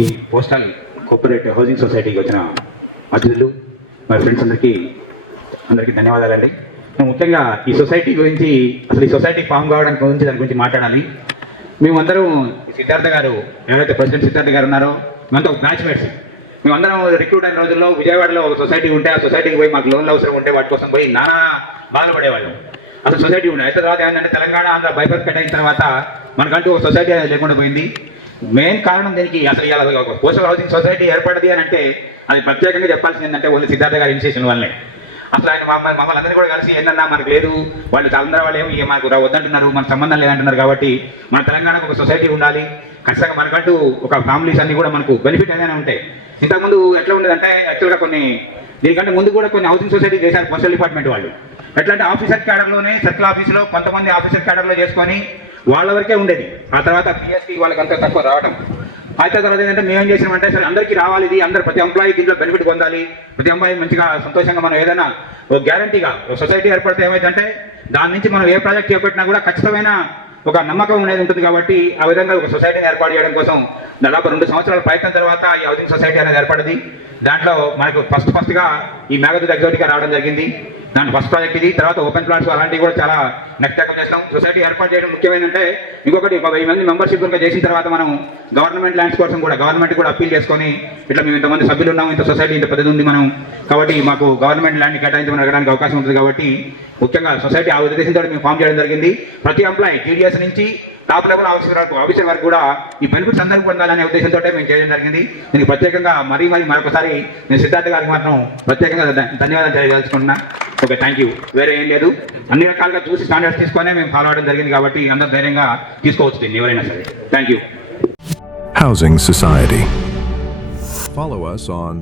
ఈ postal cooperative housing సొసైటీకి వచ్చిన అతిథులు మా ఫ్రెండ్స్ అందరికీ ధన్యవాదాలండి. ముఖ్యంగా ఈ సొసైటీ గురించి, అసలు ఈ సొసైటీ ఫామ్ కావడానికి గురించి దాని గురించి మాట్లాడాలి. మేమందరం సిద్ధార్థ గారు, ఎవరైతే ప్రెసిడెంట్ సిద్ధార్థ గారు ఉన్నారో, మేమంతా ఒక బ్యాచ్మేట్స్. మేమందరం రిక్రూట్ అయిన రోజుల్లో విజయవాడలో ఒక సొసైటీ ఉంటే ఆ సొసైటీకి పోయి మాకు లోన్లు అవసరం ఉంటే వాటి కోసం పోయి నానా బాధపడేవాళ్ళం. అసలు సొసైటీ ఉండే అయితే తర్వాత ఏంటంటే తెలంగాణ ఆంధ్ర బైఫర్కేట్ అయిన తర్వాత మనకంటూ ఒక సొసైటీ అనేది లేకుండా పోయింది. మెయిన్ కారణం దీనికి అసలు ఇలా పోస్టల్ హౌసింగ్ సొసైటీ ఏర్పడింది అని అంటే అది ప్రత్యేకంగా చెప్పాల్సింది ఏంటంటే ఓన్లీ సిద్ధార్థ గారి ఇనిషియేషన్ వల్లనే. అసలు ఆయన మమ్మల్ని అందరినీ కూడా కలిసి ఏంటన్నా మనకు లేదు, వాళ్ళు అందరూ వాళ్ళు ఏమి మనకు వద్దంటున్నారు, మన సంబంధం లేదంటున్నారు, కాబట్టి మన తెలంగాణకు ఒక సొసైటీ ఉండాలి, ఖచ్చితంగా మనకంటూ ఒక ఫ్యామిలీస్ అన్ని కూడా మనకు బెనిఫిట్ ఏదైనా ఉంటాయి. ఇంతకుముందు ఎట్లా ఉండదంటే యాక్చువల్గా దీనికంటే ముందు కూడా కొన్ని హౌసింగ్ సొసైటీ చేశారు పోస్టల్ డిపార్ట్మెంట్ వాళ్ళు. ఎట్లా అంటే ఆఫీసర్ క్యాడర్లోనే సర్కిల్ ఆఫీసులో కొంతమంది ఆఫీసర్ క్యాడర్లో చేసుకొని వాళ్ళ వరకే ఉండేది. ఆ తర్వాత పిఎస్పీ వాళ్ళకి అంత తక్కువ రావడం. అయితే తర్వాత ఏంటంటే మేమేం చేసినామంటే సరే అందరికీ రావాలి, ఇది అందరు ప్రతి ఎంప్లాయీ దీంట్లో బెనిఫిట్ పొందాలి, ప్రతి ఎంప్లాయీ మంచిగా సంతోషంగా మనం ఏదైనా గ్యారంటీగా సొసైటీ ఏర్పడితే ఏమైందంటే దాని నుంచి మనం ఏ ప్రాజెక్ట్ చేపట్టినా కూడా ఖచ్చితమైన ఒక నమ్మకం అనేది ఉంటుంది. కాబట్టి ఆ విధంగా ఒక సొసైటీని ఏర్పాటు చేయడం కోసం దాదాపు 2 సంవత్సరాల ప్రయత్నం తర్వాత ఈ హౌసింగ్ సొసైటీ అనేది ఏర్పడింది. దాంట్లో మనకు ఫస్ట్గా ఈ మేఘదూత ఎగ్జాటిక్గా రావడం జరిగింది. దాని ఫస్ట్ ప్రాజెక్ట్ ఇది. తర్వాత ఓపెన్ ప్లాట్స్ అలాంటివి కూడా చాలా నెక్స్ట్ టైం చేస్తాం. సొసైటీ ఏర్పాటు చేయడం ముఖ్యమైనంటే ఇంకొకటి 1000 మంది మెంబర్షిప్ కనుక చేసిన తర్వాత మనం గవర్నమెంట్ ల్యాండ్స్ కోసం కూడా గవర్నమెంట్ కూడా అప్పీల్ చేసుకొని ఇట్లా మేము ఇంతమంది సభ్యులు ఉన్నాం, ఇంత సొసైటీ ఇంత పెద్దది ఉంది మనం, కాబట్టి మాకు గవర్నమెంట్ ల్యాండ్ కేటాయించమని అడగడానికి అవకాశం ఉంటుంది. కాబట్టి ముఖ్యంగా సొసైటీ ఆ ఉద్దేశంతో మేము ఫామ్ చేయడం జరిగింది. ప్రతి ఎంప్లాయీ జీడీఎస్ నుంచి టాప్ లెవెల్ ఆఫీసర్ వరకు కూడా ఈ బెనిఫిట్స్ అందరికీ పొందాలనే ఉద్దేశంతో మేము చేయడం జరిగింది. దీనికి ప్రత్యేకంగా మరొకసారి నేను సిద్ధార్థ గారికి మాత్రం ప్రత్యేకంగా ధన్యవాదాలు తెలియజేసుకుంటున్నా. Okay, thank you. వేరే ఏం లేదు, అన్ని రకాలుగా చూసి స్టాండర్డ్స్ తీసుకొని మేము ఫాలో అవడం జరిగింది. కాబట్టి అందరూ ధైర్యంగా తీసుకోవచ్చు దీన్ని ఎవరైనా సరే. Thank you. Housing Society. Follow us on